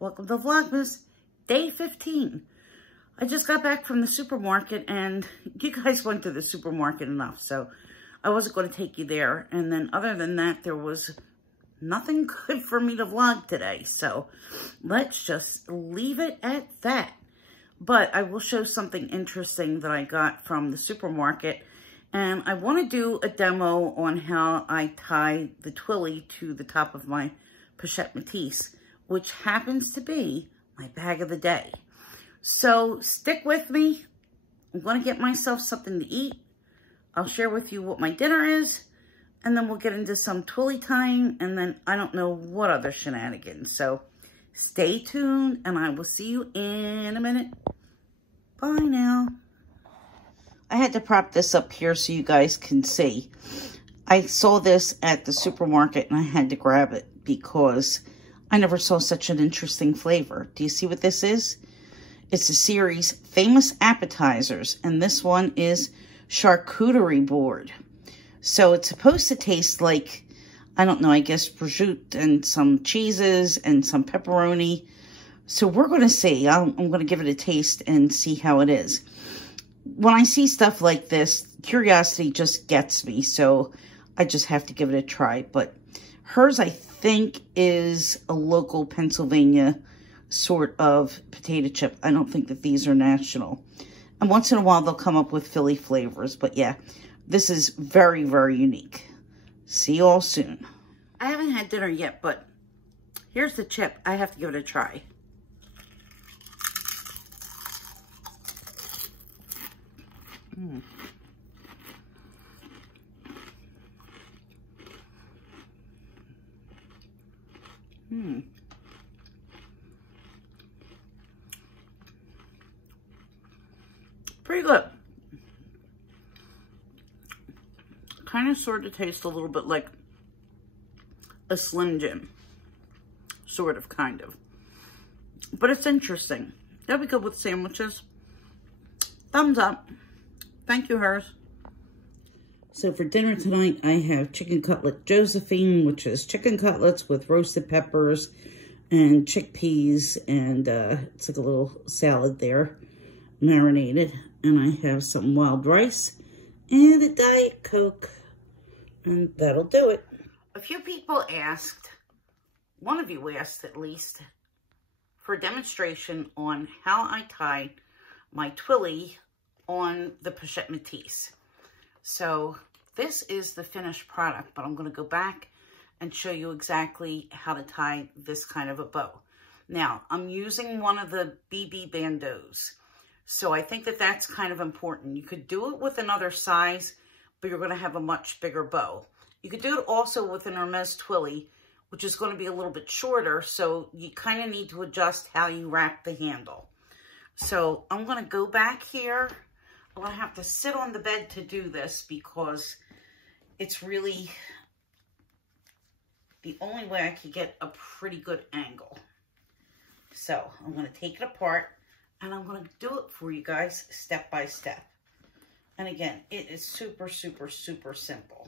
Welcome to Vlogmas, day 15. I just got back from the supermarket and you guys went to the supermarket enough, so I wasn't going to take you there. And then other than that, there was nothing good for me to vlog today. So let's just leave it at that. But I will show something interesting that I got from the supermarket. And I want to do a demo on how I tie the Twilly to the top of my Pochette Métis, which happens to be my bag of the day. So stick with me. I'm going to get myself something to eat. I'll share with you what my dinner is, and then we'll get into some Twilly tying, and then I don't know what other shenanigans. So stay tuned, and I will see you in a minute. Bye now. I had to prop this up here so you guys can see. I saw this at the supermarket, and I had to grab it because I never saw such an interesting flavor. Do you see what this is? It's a series, Famous Appetizers, and this one is Charcuterie Board. So it's supposed to taste like, I don't know, I guess prosciutto and some cheeses and some pepperoni. So we're going to see. I'm going to give it a taste and see how it is. When I see stuff like this, curiosity just gets me, so I just have to give it a try. But hers, I think, is a local Pennsylvania sort of potato chip. I don't think that these are national. And once in a while, they'll come up with Philly flavors. But yeah, this is very, very unique. See you all soon. I haven't had dinner yet, but here's the chip. I have to give it a try. Pretty good. Kind of sort of tastes a little bit like a Slim Jim. Sort of, kind of. But it's interesting. That'll be good with sandwiches. Thumbs up. Thank you, hers. So for dinner tonight, I have chicken cutlet Josephine, which is chicken cutlets with roasted peppers and chickpeas, and it's like a little salad there, marinated. And I have some wild rice and a Diet Coke, and that'll do it. A few people asked, one of you asked at least, for a demonstration on how I tie my Twilly on the Pochette Métis. So this is the finished product, but I'm going to go back and show you exactly how to tie this kind of a bow. Now, I'm using one of the BB bandeaus, so I think that that's kind of important. You could do it with another size, but you're going to have a much bigger bow. You could do it also with an Hermes Twilly, which is going to be a little bit shorter, so you kind of need to adjust how you wrap the handle. So I'm going to go back here. I'm going to have to sit on the bed to do this because it's really the only way I could get a pretty good angle. So I'm going to take it apart and I'm going to do it for you guys step by step. And again, it is super, super, super simple.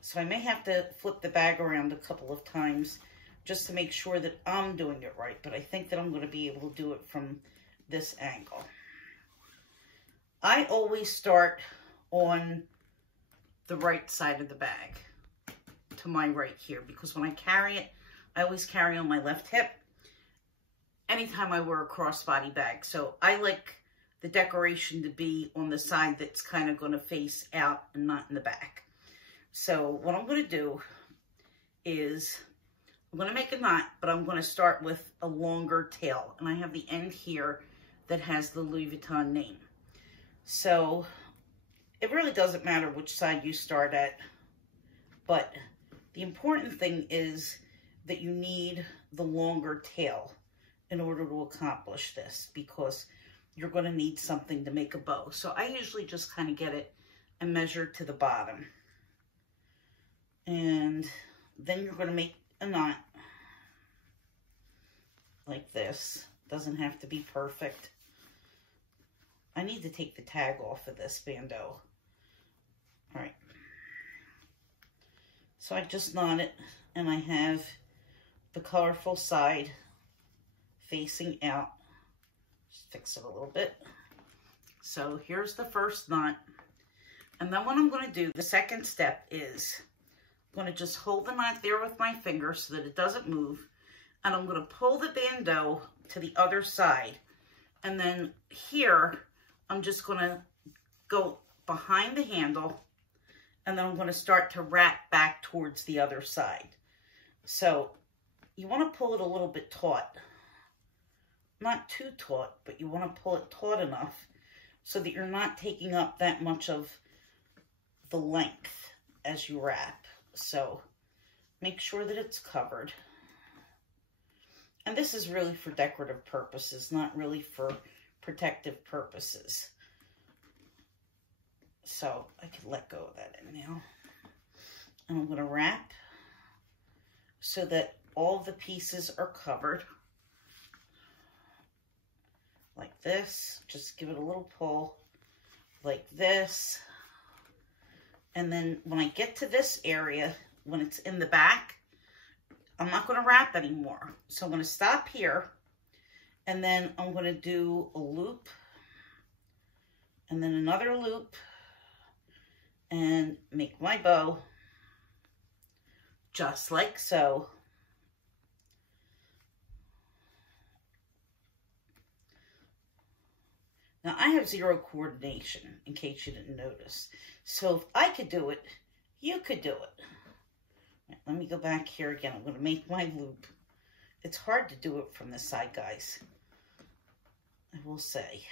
So I may have to flip the bag around a couple of times just to make sure that I'm doing it right. But I think that I'm going to be able to do it from this angle. I always start on the right side of the bag, to my right here, because when I carry it, I always carry on my left hip anytime I wear a crossbody bag. So I like the decoration to be on the side that's kind of going to face out and not in the back. So what I'm going to do is I'm going to make a knot, but I'm going to start with a longer tail. And I have the end here that has the Louis Vuitton name. So it really doesn't matter which side you start at, but the important thing is that you need the longer tail in order to accomplish this, because you're going to need something to make a bow. So I usually just kind of get it and measure to the bottom. And then you're going to make a knot like this. Doesn't have to be perfect. I need to take the tag off of this bandeau. All right. So I just knot it, and I have the colorful side facing out. Just fix it a little bit. So here's the first knot. And then what I'm going to do, the second step is I'm going to just hold the knot there with my finger so that it doesn't move. And I'm going to pull the bandeau to the other side. And then here, I'm just going to go behind the handle. And then I'm going to start to wrap back towards the other side. So you want to pull it a little bit taut. Not too taut, but you want to pull it taut enough so that you're not taking up that much of the length as you wrap. So make sure that it's covered. And this is really for decorative purposes, not really for protective purposes. So I can let go of that in now. And I'm going to wrap so that all the pieces are covered. Like this. Just give it a little pull. Like this. And then when I get to this area, when it's in the back, I'm not going to wrap anymore. So I'm going to stop here. And then I'm going to do a loop. And then another loop. And make my bow. Just like so. Now, I have zero coordination, in case you didn't notice. So if I could do it, you could do it. Right, let me go back here again. I'm going to make my loop. It's hard to do it from this side, guys. I will say.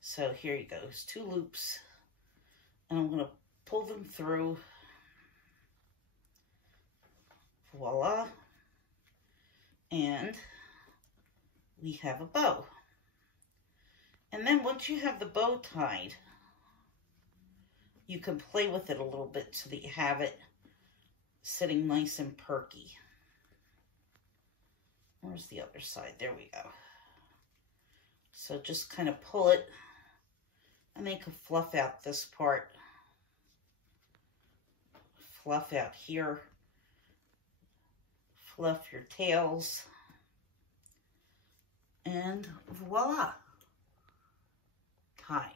So here you go. It's 2 loops. And I'm going to pull them through. Voila. And we have a bow. And then once you have the bow tied, you can play with it a little bit so that you have it sitting nice and perky. Where's the other side? There we go. So just kind of pull it, and then you can fluff out this part. Fluff out here. Fluff your tails. And voila. Tied.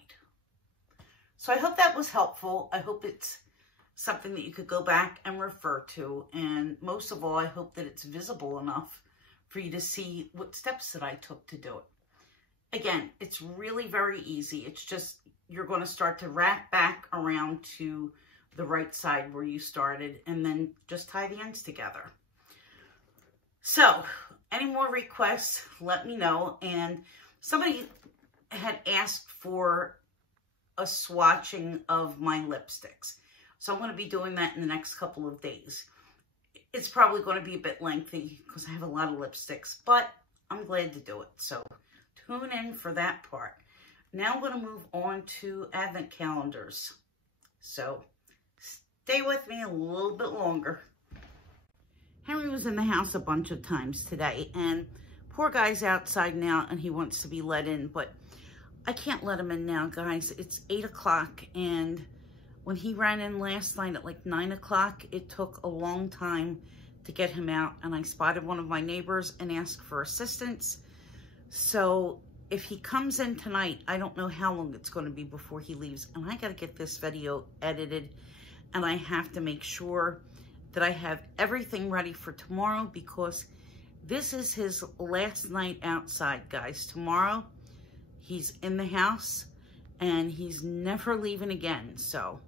So I hope that was helpful. I hope it's something that you could go back and refer to. And most of all, I hope that it's visible enough for you to see what steps that I took to do it. Again, it's really very easy. It's just you're going to start to wrap back around to the right side where you started and then just tie the ends together. So, any more requests, let me know. And somebody had asked for a swatching of my lipsticks. So I'm going to be doing that in the next couple of days. It's probably going to be a bit lengthy because I have a lot of lipsticks, but I'm glad to do it. So tune in for that part. Now I'm going to move on to advent calendars. So stay with me a little bit longer. Henry was in the house a bunch of times today, and poor guy's outside now and he wants to be let in, but I can't let him in now, guys. It's 8 o'clock, and when he ran in last night at like 9 o'clock, it took a long time to get him out, and I spotted one of my neighbors and asked for assistance. So if he comes in tonight, I don't know how long it's going to be before he leaves, and I got to get this video edited, and I have to make sure that I have everything ready for tomorrow because this is his last night outside, guys. Tomorrow, he's in the house and he's never leaving again. So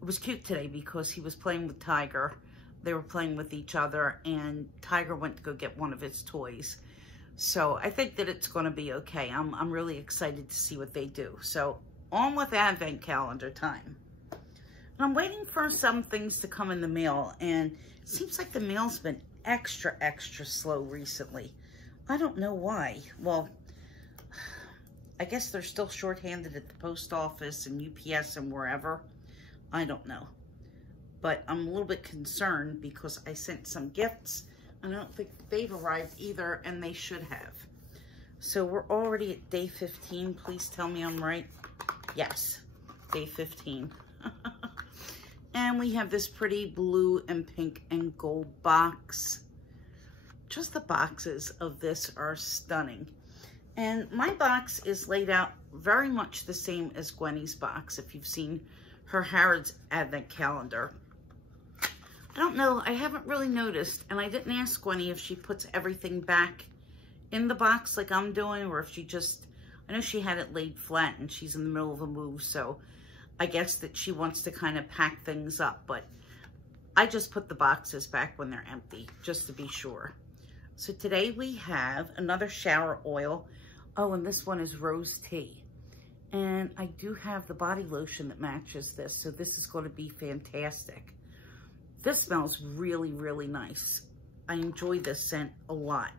it was cute today because he was playing with Tiger. They were playing with each other and Tiger went to go get one of his toys. So I think that it's going to be okay. I'm really excited to see what they do. So on with advent calendar time. And I'm waiting for some things to come in the mail, and it seems like the mail's been extra slow recently. I don't know why. Well, I guess they're still shorthanded at the post office and UPS and wherever. I don't know. But I'm a little bit concerned because I sent some gifts and I don't think they've arrived either, and they should have. So we're already at day 15. Please tell me I'm right. Yes, day 15. And we have this pretty blue and pink and gold box. just the boxes of this are stunning. And my box is laid out very much the same as Gwenny's box, if you've seen her Harrods Advent Calendar. I don't know, I haven't really noticed, and I didn't ask Gwenny if she puts everything back in the box like I'm doing, or if she just, I know she had it laid flat and she's in the middle of a move, so I guess that she wants to kind of pack things up, but I just put the boxes back when they're empty, just to be sure. So today we have another shower oil. Oh, and this one is rose tea. And I do have the body lotion that matches this, so this is going to be fantastic. This smells really, really nice. I enjoy this scent a lot.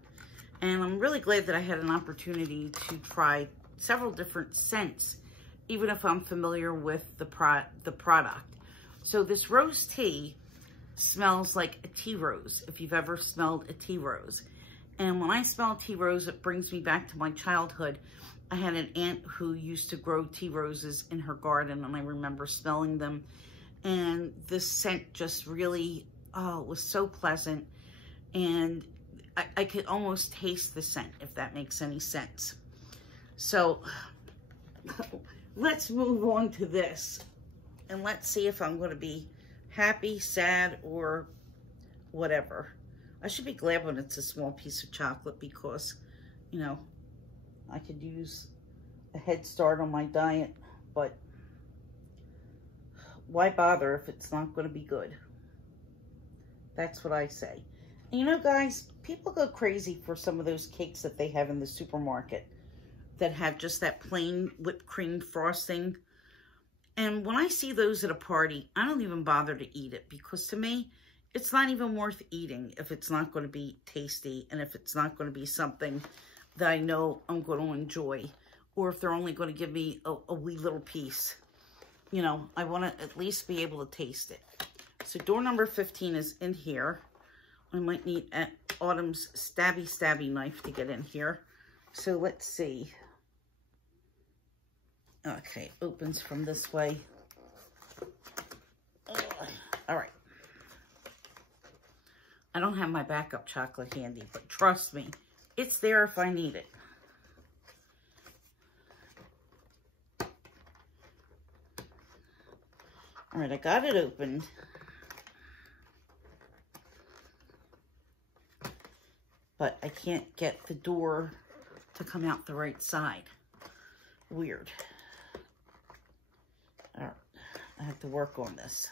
And I'm really glad that I had an opportunity to try several different scents, even if I'm familiar with the product. So this rose tea smells like a tea rose, if you've ever smelled a tea rose. And when I smell tea rose, it brings me back to my childhood. I had an aunt who used to grow tea roses in her garden, and I remember smelling them. And this scent just really, oh, it was so pleasant. And I could almost taste the scent, if that makes any sense. So let's move on to this. And let's see if I'm going to be happy, sad, or whatever. I should be glad when it's a small piece of chocolate because, you know, I could use a head start on my diet, but why bother if it's not going to be good? That's what I say. And you know, guys, people go crazy for some of those cakes that they have in the supermarket that have just that plain whipped cream frosting. And when I see those at a party, I don't even bother to eat it because to me, it's not even worth eating if it's not going to be tasty and if it's not going to be something that I know I'm going to enjoy, or if they're only going to give me a wee little piece. You know, I want to at least be able to taste it. So door number 15 is in here. I might need Autumn's stabby knife to get in here. So let's see. Okay, opens from this way. All right. I don't have my backup chocolate handy, but trust me, it's there if I need it. All right, I got it opened. But I can't get the door to come out the right side. Weird. All right, I have to work on this.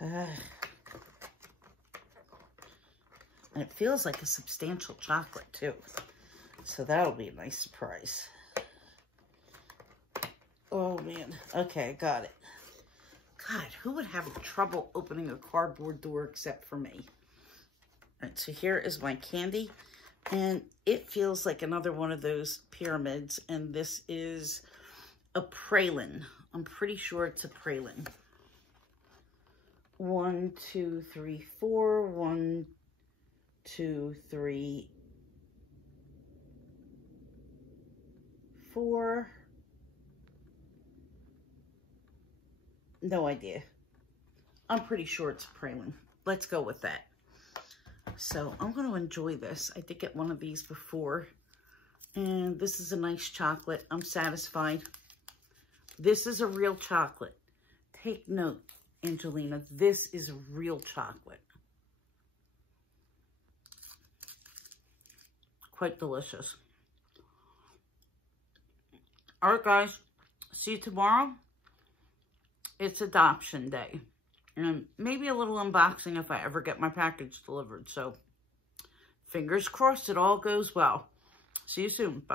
And it feels like a substantial chocolate, too. So that'll be a nice surprise. Oh, man. Okay, I got it. God, who would have trouble opening a cardboard door except for me? All right, so here is my candy. And it feels like another one of those pyramids. And this is a praline. I'm pretty sure it's a praline. 1, 2, 3, 4. 1, 2, 3, 4. No idea. I'm pretty sure it's a praline. Let's go with that. So I'm going to enjoy this. I did get one of these before. And this is a nice chocolate. I'm satisfied. This is a real chocolate. Take note, Angelina. This is real chocolate. Quite delicious. All right, guys. See you tomorrow. It's adoption day. And maybe a little unboxing if I ever get my package delivered. So, fingers crossed it all goes well. See you soon. Bye.